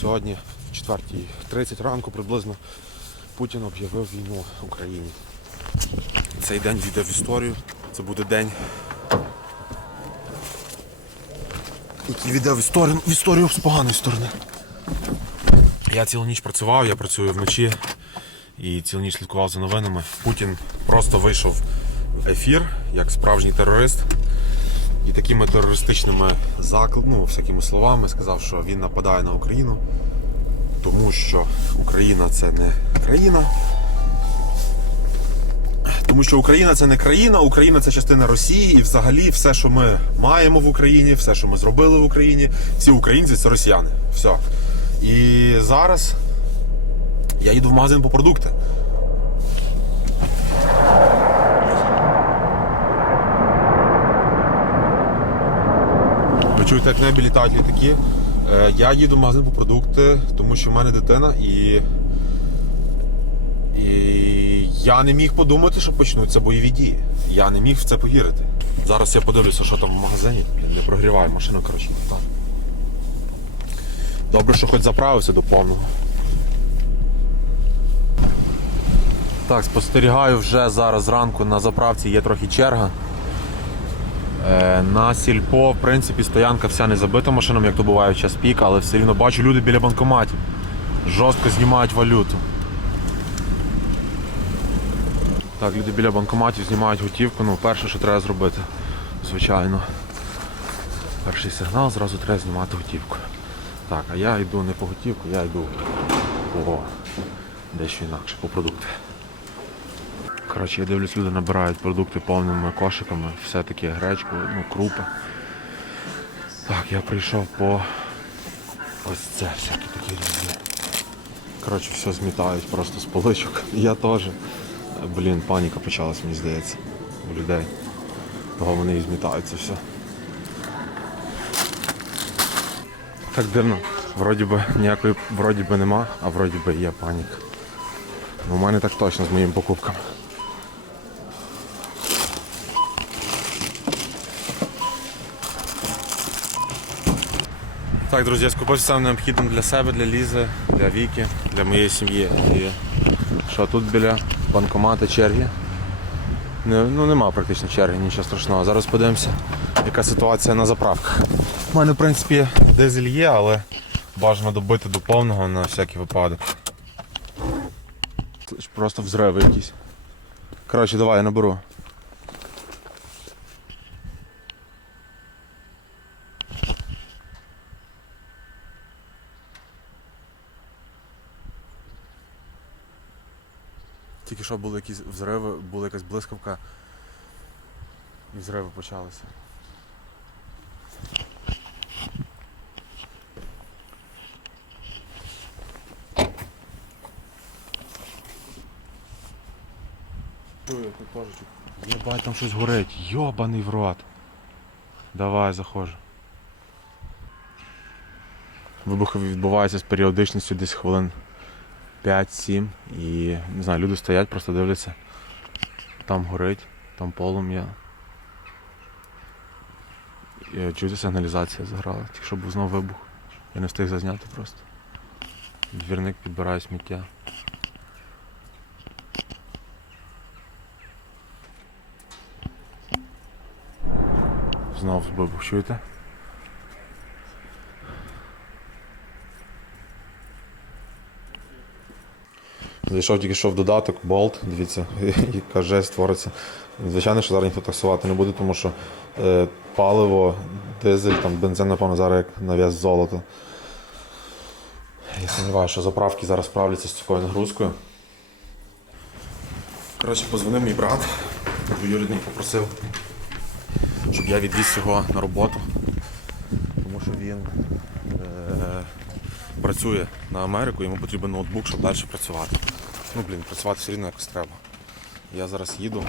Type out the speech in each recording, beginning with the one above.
Сьогодні, в 4.30 ранку приблизно, Путін об'явив війну Україні. Цей день війде в історію. Це буде день, який війде в історію, в історію з поганої сторони. Я цілу ніч працював, я працюю вночі і цілу ніч слідкував за новинами. Путін просто вийшов в ефір як справжній терорист. І такими терористичними заклад, ну, всякими словами сказав, що він нападає на Україну, тому що Україна це не країна. Тому що Україна це не країна, Україна це частина Росії, і взагалі все, що ми маємо в Україні, все, що ми зробили в Україні, всі українці це росіяни. Все. І зараз я їду в магазин по продукти. Чуєте, як небі літають літаки. Е, Я їду в магазин по продукти, тому що в мене дитина і. І я не міг подумати, що почнуться бойові дії. Я не міг в це повірити. Зараз я подивлюся, що там в магазині. Не прогріваю машину, коротше, там. Добре, що хоч заправився до повного. Так, спостерігаю вже зараз зранку на заправці є трохи черга. Е, На сільпо, в принципі, стоянка вся не забита машинами, як то буває в час пік, але все рівно бачу люди біля банкоматів. Жорстко знімають валюту. Так, люди біля банкоматів знімають готівку. Ну, перше, що треба зробити, звичайно. Перший сигнал, зразу треба знімати готівку. Так, а я йду не по готівку, я йду по дещо інакше, по продукти. Коротше, я дивлюсь, люди набирають продукти повними кошиками, все-таки гречку, ну, крупи. Так, я прийшов по ось це всякі такі різні. Коротше, все змітають просто з поличок. Я теж. Блін, паніка почалась, мені здається, у людей. Того вони і змітають це все. Так дивно. Вроді би ніякої вроді би нема, а вроді би є паніка. Ну, у мене так точно з моїми покупками. Так, друзі, я скупив саме необхідне для себе, для Лізи, для Віки, для моєї сім'ї. І що тут біля банкомата черги? Не, ну нема практично черги, нічого страшного. Зараз подивимося, яка ситуація на заправках. У мене, в принципі, дизель є, але бажано добити до повного на всякий випадок. Просто взриви якісь. Коротше, давай я наберу. Тільки що були якісь взриви, була якась блискавка. І взриви почалися. Чую, тут теж чую. Єбать, там щось горить. Йобаний в рот. Давай, заходжу. Вибухи відбуваються з періодичністю десь хвилин 5-7 і не знаю, люди стоять, просто дивляться. Там горить, там полум'я. І Чуєте, сигналізація заграла, тільки що був знову вибух. Я не встиг зазняти просто. Двірник підбирає сміття. Знов вибух, чуєте? Зайшов тільки що в додаток, болт, дивіться, яка жесть твориться. Звичайно, що зараз ніхто таксувати не буде, тому що е, паливо, дизель, там, бензин, напевно, зараз як на вес золота. Я сумніваюся, що заправки зараз справляться з такою нагрузкою. Коротше, позвонив мій брат, двоюрідний попросив, щоб я відвіз його на роботу, тому що він е, працює на Америку, йому потрібен ноутбук, щоб далі працювати. Ну, блін, працювати все рівно якось треба. Я зараз їду.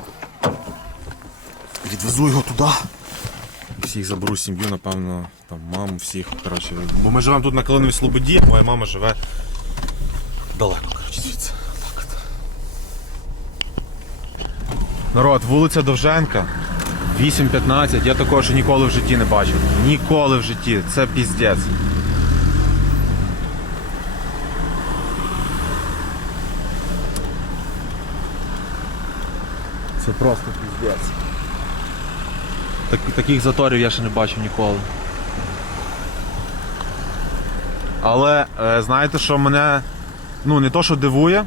Відвезу його туди. Всіх заберу сім'ю, напевно, там маму, всіх. Коротше. Бо ми живемо тут на Калиновій Слободі, моя мама живе далеко, коротше, звідси. Так от. Народ, вулиця Довженка. 8.15. Я такого ще ніколи в житті не бачив. Ніколи в житті. Це піздець. Це просто піздець. Так, таких заторів я ще не бачив ніколи. Але е, знаєте, що мене ну не то, що дивує,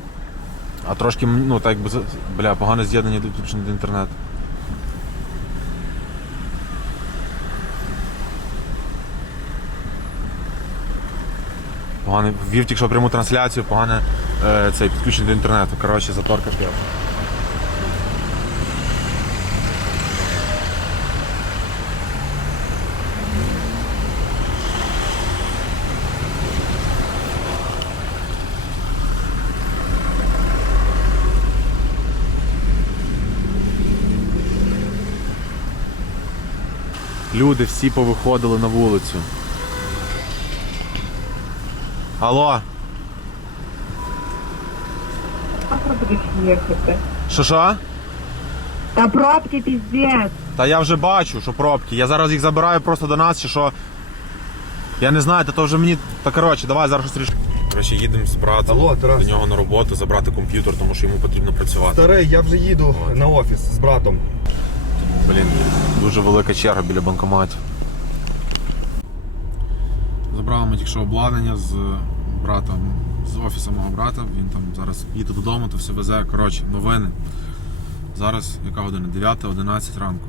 а трошки ну так якби бля, погане з'єднання до інтернету. Погане ввів тільки що пряму трансляцію, погане е, цей підключення до інтернету. Коротше, заторка п'ять. Люди всі повиходили на вулицю. Алло, Завтра будеш їхати. що що? Та пробки піздець. Та я вже бачу, що пробки. Я зараз їх забираю просто до нас, чи що. Я не знаю, та то вже мені. Та коротше, давай зараз щось рішимо. Коротше, їдемо з братом Алло, Тарас. до нього на роботу, забрати комп'ютер, тому що йому потрібно працювати. Старий, я вже їду на офіс з братом. Блін, дуже велика черга біля банкоматів. Забрали ми тільки обладнання з братом, з офісу мого брата. Він там зараз їде додому, то все везе. Коротше, новини. Зараз яка година? 9-11 ранку.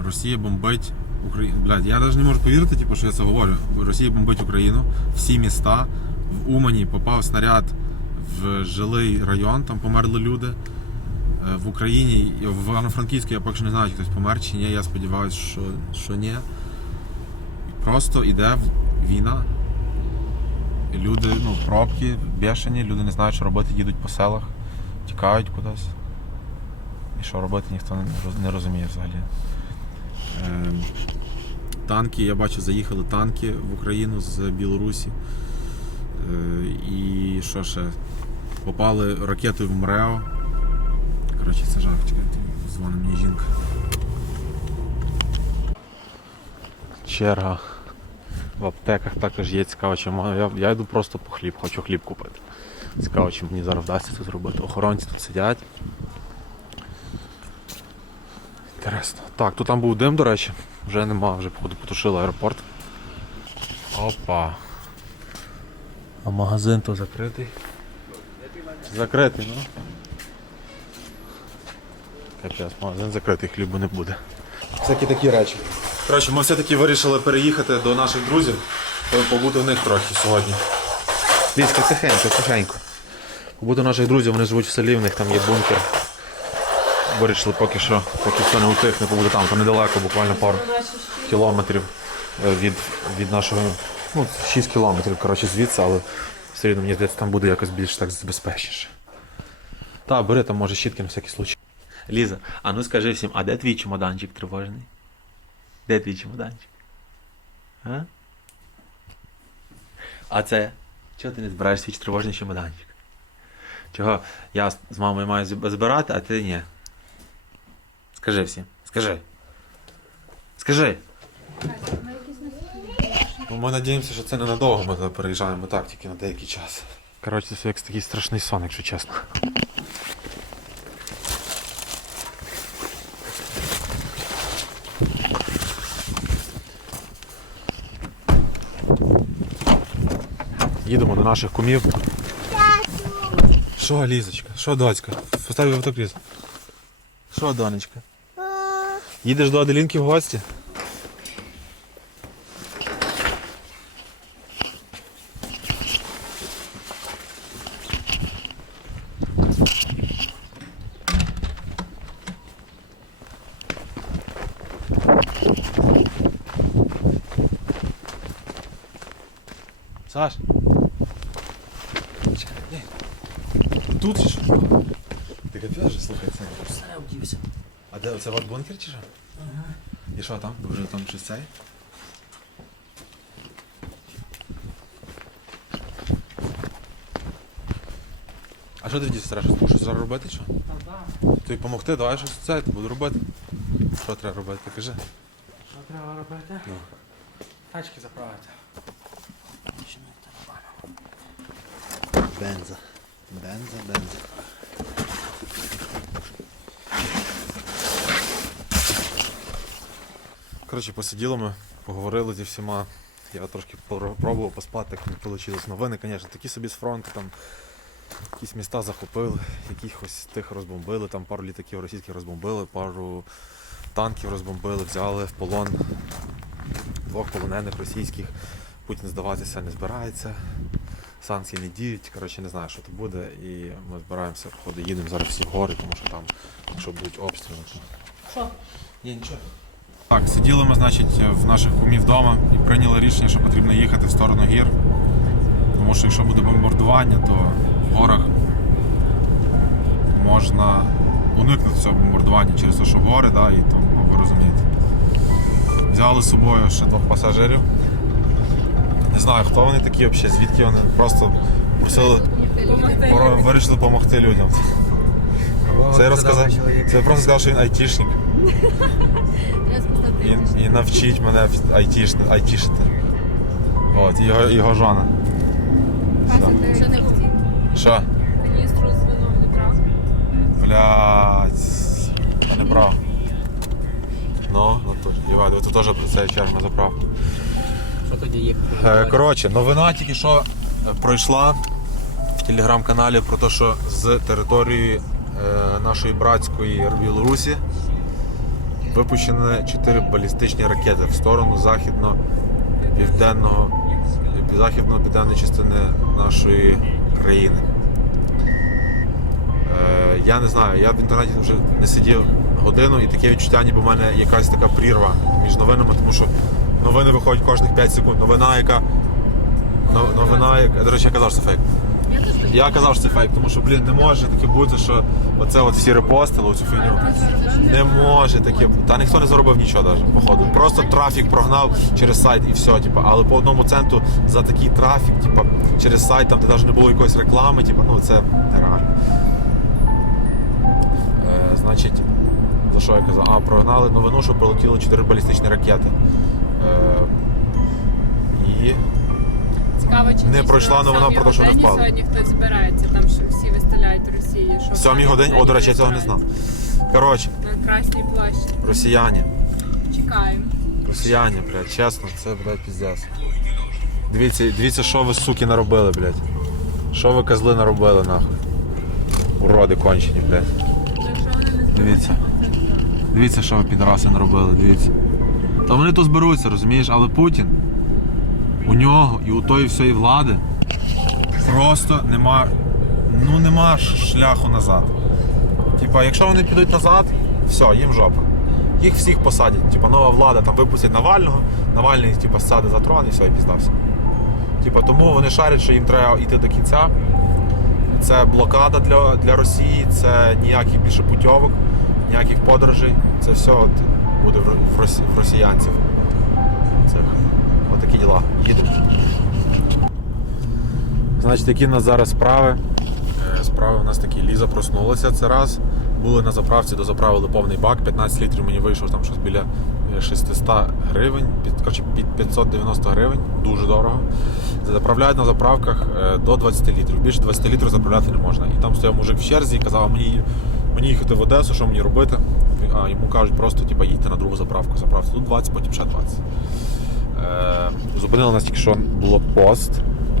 Е, Росія бомбить Україну. Блядь, я навіть не можу повірити, типу, що я це говорю. Росія бомбить Україну, всі міста. В Умані попав снаряд в жилий район, там померли люди. Е, В Україні, в Івано-Франківську я поки що не знаю, чи хтось помер чи ні. Я сподіваюся, що, що ні. Просто йде війна. Люди, ну, пробки бешені, люди не знають, що робити, їдуть по селах, тікають кудись. І що робити, ніхто не, розуміє взагалі. Е, танки, я бачу, заїхали танки в Україну з Білорусі. Е, і що ще? Попали ракетою в МРЕО. Коротше, це жах, чекайте, дзвонить мені жінка. Черга. В аптеках також є цікаво, чи я, я йду просто по хліб, хочу хліб купити. Цікаво, чи мені зараз вдасться це зробити. Охоронці тут сидять. Інтересно. Так, тут там був дим, до речі. Вже нема, вже походу потушили аеропорт. Опа. А магазин то закритий. Закритий, ну. Капець, магазин закритий, хлібу не буде. Всякі такі речі. Коротше, ми все-таки вирішили переїхати до наших друзів, побути в них трохи сьогодні. Ліска, тихенько, тихенько. Побути у наших друзів, вони живуть в селі, в них там є бункер. Вирішили поки що, поки все не утихне, побути там, то недалеко, буквально пару кілометрів е, від, від нашого. Ну, 6 кілометрів, коротше, звідси, але все рівно мені здається, там буде якось більш так безпечніше. Та, бери там, може, щітки на всякий случай. Ліза, а ну скажи всім, а де твій чемоданчик тривожний? Де твій чемоданчик? А? А це? Чого ти не збираєш свій тривожний чемоданчик? Чого я з- мамою маю збирати, а ти ні? Скажи всім. Скажи. Скажи. Ми надіємося, що це ненадовго ми туди переїжджаємо так, тільки на деякий час. Коротше, це як такий страшний сон, якщо чесно. Їдемо до наших кумів. Що, Лізочка? Що, дочка? Поставив автокріс. Що, донечка? Їдеш до Аделінки в гості? Саш? Ні. Тут чи що? Ти капець же, слухай, це. Старе вдівся. А де це ваш бункер чи що? Ага. І що там? Ви вже там щось цей? А що ти дійсно треба щось щось зараз робити? Що? Та да. Тобі допомогти, давай щось це, ти буду робити. Що треба робити? Кажи. Що треба робити? Ну. Тачки заправити. Бенза. Бенза, бенза. Коротше, посиділи ми, поговорили зі всіма. Я трошки пробував поспати, як не вийшло. Новини, звісно, такі собі з фронту, там якісь міста захопили, якихось тих розбомбили, там пару літаків російських розбомбили, пару танків розбомбили, взяли в полон двох полонених російських. Путін здаватися не збирається. Санкції не діють. Коротше, не знаю, що то буде. І ми збираємося, походу, їдемо зараз всі в гори, тому що там, якщо будуть обстріли. Що? Ні, нічого. Так, сиділи ми, значить, в наших кумів вдома і прийняли рішення, що потрібно їхати в сторону гір. Тому що якщо буде бомбардування, то в горах можна уникнути цього бомбардування через те, що гори, да, і то, ну, ви розумієте. Взяли з собою ще двох пасажирів. Не знаю, хто вони такі взагалі, звідки вони просто просили, про- вирішили допомогти людям. Це я розказав. Це я просто сказав, що він айтішник. І, і навчить мене айтішити. От, його, його жона. Що? Що? Каністру з вином не брав. Блядь. Не брав. Ну, ну то, Єва, ви тут теж про це черга заправ. Що тоді їхати? Е, Коротше, новина тільки що е, пройшла в телеграм-каналі про те, що з території е, нашої братської Білорусі випущені 4 балістичні ракети в сторону західно-південного західно-південної частини нашої країни. Е, я не знаю, я в інтернеті вже не сидів годину і таке відчуття, ніби в мене якась така прірва між новинами, тому що новини виходять кожних 5 секунд. Новина, яка. Новина, яка. До речі, я казав, що фейк. Я казав, що це фейк, тому що, блін, не може таке бути, що оце от всі репостили цю фігню. Не може таке. бу- Та ніхто не заробив нічого навіть, походу. Просто трафік прогнав через сайт і все, типу. Але по одному центу за такий трафік, типу, через сайт, там, де навіть не було якоїсь реклами, типу, ну це нереально. Е, значить, за що я казав? А, прогнали новину, що прилетіло 4 балістичні ракети. Е, і Цікаво, чи Не пройшла новина про те, що годині впали. Сьогодні хтось збирається, там що всі виставляють Росії. Що в сьомій годині, о, до речі, я цього не знав. Коротше, На Красній площі. росіяни. Чекаємо. Росіяни, блядь, чесно, це, блядь, піздець. Дивіться, дивіться, що ви, суки, наробили, блядь. Що ви козли наробили, нахуй. Уроди кончені, блядь. Не Дивіться. Дивіться, що ви підраси наробили, дивіться. Та вони то зберуться, розумієш, але Путін у нього і у тої всієї влади просто нема. Ну нема шляху назад. Типа, якщо вони підуть назад, все, їм жопа. Їх всіх посадять. Типа нова влада там випустять Навального, Навальний типа, сяде за трон і все, і піздався. Типа, тому вони шарять, що їм треба йти до кінця. Це блокада для, для Росії, це ніяких більше путьовок, ніяких подорожей. Це все от буде в, росіянців. Це такі діла. Їдемо. Значить, які в нас зараз справи? Е, Справи у нас такі. Ліза проснулася це раз. Були на заправці, дозаправили повний бак, 15 літрів мені вийшов там щось біля е, 600 гривень, під, коротше, під 590 гривень, дуже дорого. Заправляють на заправках е, до 20 літрів. Більше 20 літрів заправляти не можна. І там стояв мужик в черзі і казав, мені, мені їхати в Одесу, що мені робити. А йому кажуть, просто типу, їдьте на другу заправку, заправці тут 20, потім ще 20. Е, Зупинили нас тільки що блокпост,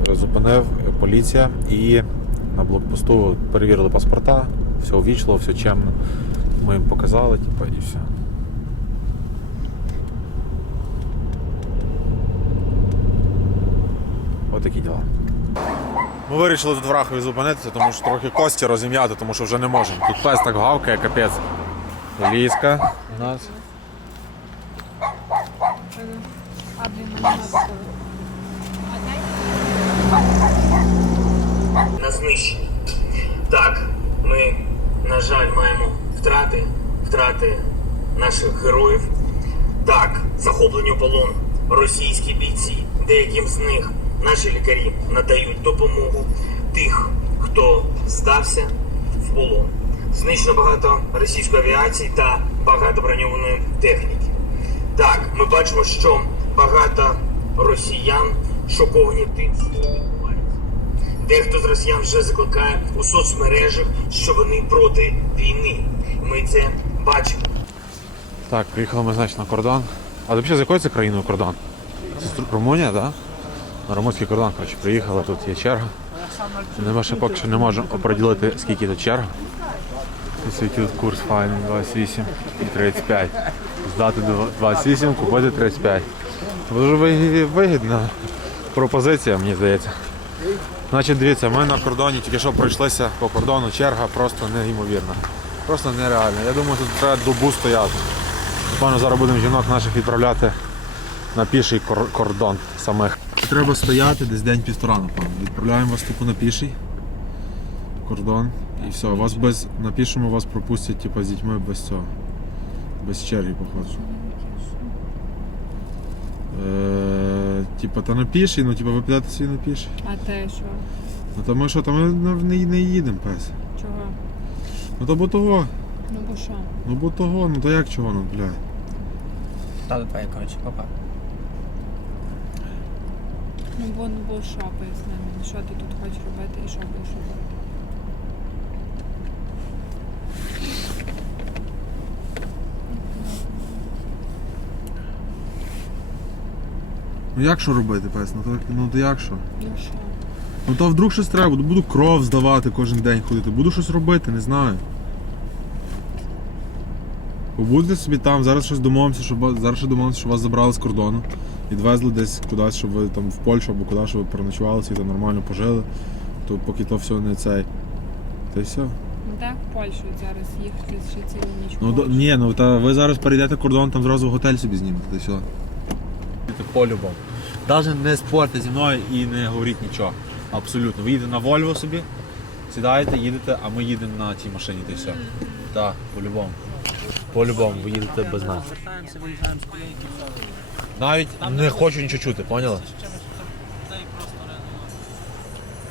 е, зупинив поліція і на блокпосту перевірили паспорта, все увічливо, все чемно. Ми їм показали, типу, і все. Отакі діла. Ми вирішили тут в Рахові зупинитися, тому що трохи кості розім'яти, тому що вже не можемо. Тут пес так гавкає, капець. Ліска у нас. На знищення. Так, ми, на жаль, маємо втрати, втрати наших героїв. Так, захоплені у полон російські бійці. Деяким з них наші лікарі надають допомогу тих, хто здався в полон. Знищено багато російської авіації та багато броньованої техніки. Так, ми бачимо, що багато росіян шоковані тим, що відбувається. Дехто з росіян вже закликає у соцмережах, що вони проти війни. Ми це бачимо. Так, приїхали ми, значить, на кордон. А взагалі з якої це країною кордон? Це Румунія, так? На румунський кордон, коротше, приїхали, тут є черга. Ми ще поки що не можемо оприділити, скільки тут черга. Світить курс файний 28 і 35. Здати 28, купити 35. Дуже вигідна пропозиція, мені здається. Значить, дивіться, ми на кордоні тільки що пройшлися по кордону, черга просто неймовірна. Просто нереальна. Я думаю, тут треба добу стояти. Напевно, зараз будемо жінок наших відправляти на піший кор- кордон самих. Треба стояти десь день-півтора, напевно. Відправляємо вас типу на піший кордон. І все, вас без на пішому вас пропустять типу, з дітьми без цього. Без черги, походу. Е, типа, та на піший, ну типа ви підете собі на піший. А те що? Ну то ми що, то ми не, не, не їдемо, пес. Чого? Ну то бо того. Ну бо що? Ну бо того, ну то як чого, ну бля. Та твоя, коротше, папа. Ну бо, ну бо що, поясни мені, що ти тут хочеш робити і що будеш робити? Ну як що робити, пес? Ну то, ну то як що? Ну що? Ну то вдруг щось треба, буду кров здавати кожен день ходити, буду щось робити, не знаю. Побудьте собі там, зараз щось домовимося, щоб зараз ще домовимося, що вас забрали з кордону. Відвезли десь кудись, щоб ви там в Польщу або куди, щоб ви переночували, собі там нормально пожили. То поки то все не цей. Та й все. Ну так, в Польщу зараз їхати ще цілу ніч. в Ну до, Польщу. ні, ну та ви зараз перейдете кордон, там зразу готель собі знімете, та й все. По-любому. Навіть не спорте зі мною і не говоріть нічого. Абсолютно. Ви їдете на Вольво собі, сідаєте, їдете, а ми їдемо на тій машині, та й все. Так, по-любому. По-любому, ви їдете без нас. Навіть не хочу нічого чути, реанімують.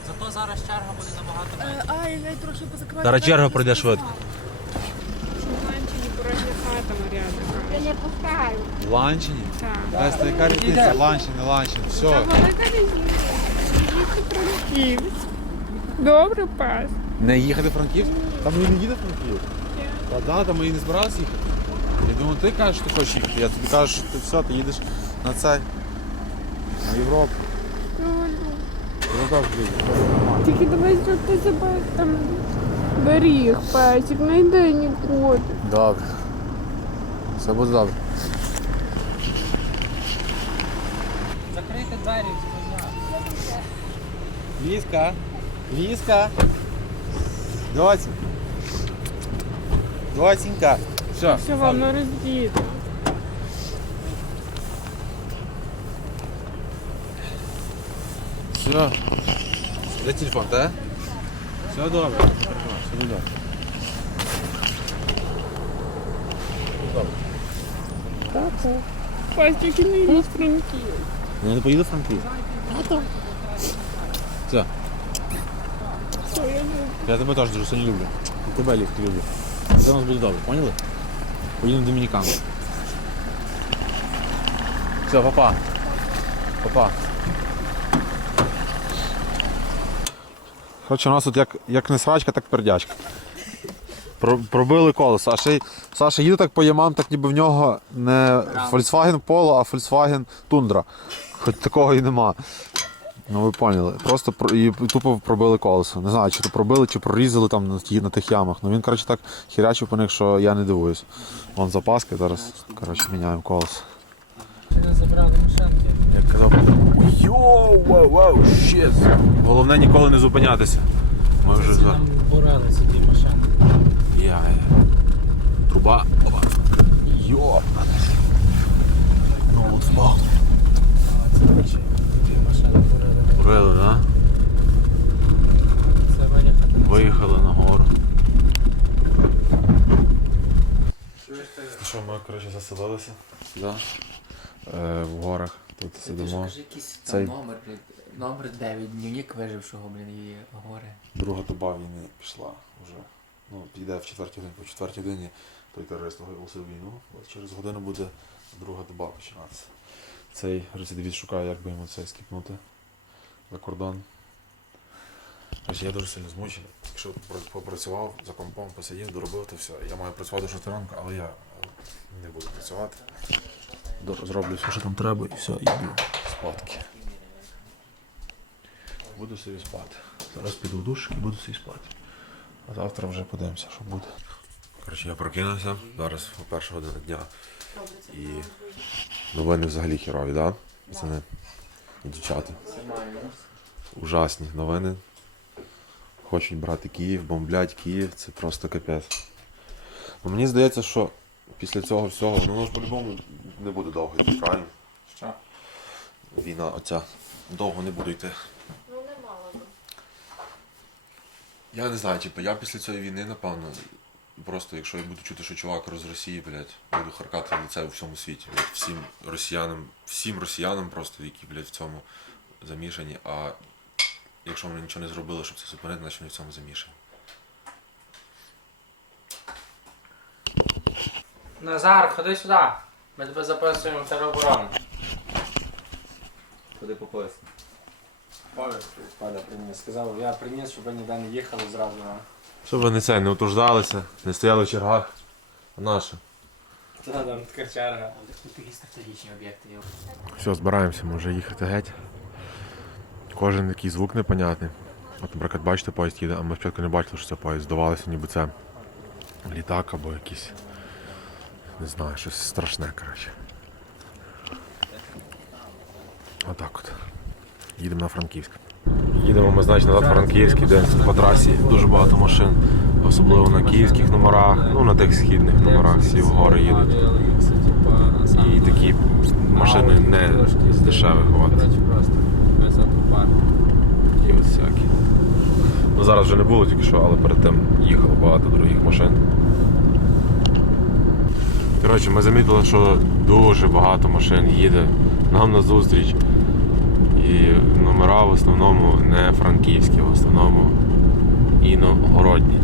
Зато зараз черга буде набагато менше. Ай, трохи позакриваю. Зараз черга пройде швидко. Ланчині порожня хата рядом. Я не пускаю. В Ланчині? Так. Настя, яка різниця? Ланчин, не ланчин, все. Велика різниця. Їдьте Франківськ. Добре, пес. Не їхати в Франківськ? Там і не їде Франківськ. Та да, там і не збирався їхати. Я думаю, ти кажеш, що ти хочеш їхати. Я тобі кажу, що ти все, ти їдеш на цей. На Європу. Я теж їду. Тільки давай, щоб ти себе там беріг, песик, не йди нікуди. Добре. Все буде добре. Закрийте двері, сквозняк. Ліска. Ліска. Доця. Доцінька. Все. Все вам не роздіти. Все. Де телефон, так? Все добре. Все добре. Пес, тільки не їдь Франківськ. Я не поїду в Франківськ. Все. Все, я люблю. Я тебе теж дуже сильно люблю. І тебе ліфт люблю. Це у нас буде добре, поняли? Поїдемо в Домінікану. Все, папа. Папа. Коротше, у нас тут як, як не срачка, так пердячка. Про, пробили колесо. А ще й Саша їде так по ямам, так ніби в нього не Volkswagen Polo, а Volkswagen Tundra. Хоч такого і нема. Ну ви поняли. Просто про- і тупо пробили колесо. Не знаю, чи то пробили, чи прорізали там на, ті- на тих ямах. Ну він, коротше, так хірячив по них, що я не дивуюсь. Вон запаски, зараз коротше, міняємо колесо. Чи не забрали машинки? Як казав, йоу, вау, вау, щез. Головне ніколи не зупинятися. Ми вже за. нам бурали ці ті машинки. Труба. Опа. Йоп. Ноут впав. А, Ці перші машини бурили. Бурили, да? Це виїхати. Виїхали на гору. Що, ми, коротше, заселилися сюди. Е, в горах. Тут Ти ж сидимо. кажи якийсь Цей- номер, блін. Номер 9, дневник вижившого, блін, і гори. Друга доба війни пішла вже. Ну, піде в четвертій годині, по четвертій годині той терорист оголосив війну. От через годину буде друга доба починатися. Цей рецидивіст шукає, як би йому це скіпнути за кордон. Я дуже сильно змучений. Якщо попрацював за компом, посидів, доробив, то все. Я маю працювати до 6 ранку, але я е, не буду працювати. зроблю все, що там треба, і все, йду спадки. Буду собі спати. Зараз піду в душ і буду собі спати. А завтра вже подивимося, що буде. Коротше, я прокинувся. Зараз о перша година дня. І новини взагалі херові, да? Пацани і дівчата. Ужасні новини. Хочуть брати Київ, бомблять Київ, це просто капець. Ну, мені здається, що після цього всього, ну ж по-любому не буде довго йти, правильно? Що? Війна оця довго не буде йти. Ну не мало би. Я не знаю, типу, я після цієї війни, напевно, просто якщо я буду чути, що чувак з Росії, блядь, буду харкати лице у всьому світі. Блядь, всім росіянам, всім росіянам просто, які, блядь, в цьому замішані, а якщо вони нічого не зробили, щоб це зупинити, значить вони в цьому замішані. Назар, ходи сюди. Ми тебе записуємо в тероборону. Куди по пояс? Паля приніс. Сказав, я приніс, щоб ви ніде не їхали зразу. Щоб ви не це, не утуждалися, не стояли в чергах. А наше. Та там така черга. Тут такі стратегічні об'єкти є. Все, збираємося, може їхати геть. Кожен який звук непонятний. От, наприклад, бачите, поїзд їде, а ми спочатку не бачили, що це поїзд. Здавалося, ніби це літак або якийсь. Не знаю, щось страшне, коротше. Отак от. Їдемо на Франківськ. Їдемо ми, значить, назад Франківськ, де по трасі дуже багато машин, особливо на київських номерах, ну на тих східних номерах, всі в гори їдуть. І такі машини не з дешевих от. І от всякі. Ну зараз вже не було тільки що, але перед тим їхало багато других машин. Коротше, ми замітили, що дуже багато машин їде нам на зустріч. І номера в основному не франківські, в основному іногородні.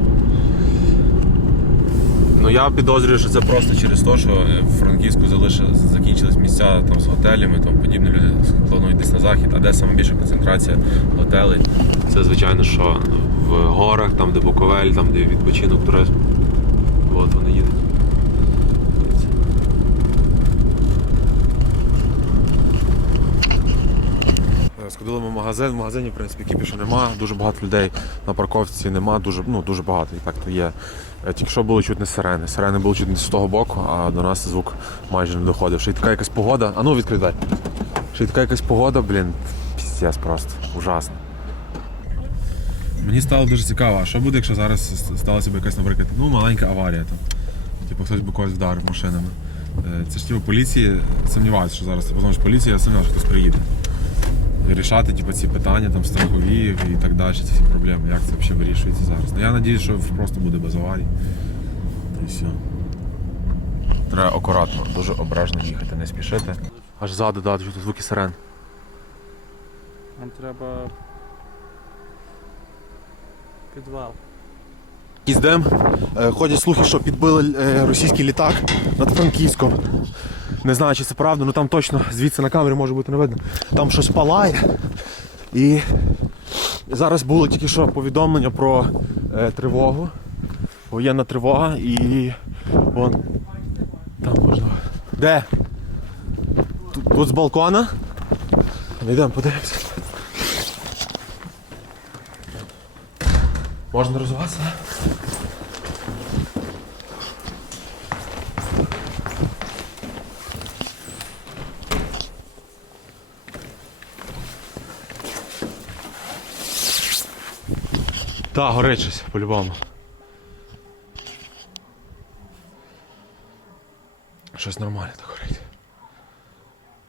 Ну я підозрюю, що це просто через те, що в Франківську закінчились місця там з готелями, там подібні люди планують десь на захід, а де саме більша концентрація готелей. Це звичайно, що в горах, там де Буковель, там де відпочинок, туризм. От вони їдуть. Е, Сходили ми в магазин, в магазині, в принципі, кіпішу нема, дуже багато людей на парковці нема, дуже, ну, дуже багато, і так то є. Е, Тільки що було чутне сирени. Сирени були чутні з того боку, а до нас звук майже не доходив. Ще й така якась погода. А ну відкрий двері. Ще й така якась погода, блін, піздець просто. Ужасно. Мені стало дуже цікаво, а що буде, якщо зараз сталася б якась, наприклад, ну, маленька аварія там. Типу хтось би когось вдарив машинами. Е, Це ж типу поліції, сумніваюся, що зараз познаєш поліція, я сумніваюся, що хтось приїде. Рішати типу, ці питання, там, страхові і так далі, ці всі проблеми, як це взагалі вирішується зараз. Ну, я сподіваюся, що просто буде без аварій. І все. Треба акуратно, дуже обережно їхати, не спішити. Аж ззаду, да, чути звуки сирен. Нам треба підвал. Їздем. Е, Ходять слухи, що підбили е, російський літак над Франківськом. Не знаю, чи це правда, але там точно звідси на камері може бути не видно. Там щось палає. І зараз було тільки що повідомлення про е, тривогу. Воєнна тривога і вон. Там можна. Де? Тут, тут з балкона. Йдемо, подивимося. Можна розвиватися? Так, горить щось, по-любому. Щось нормальне так горить.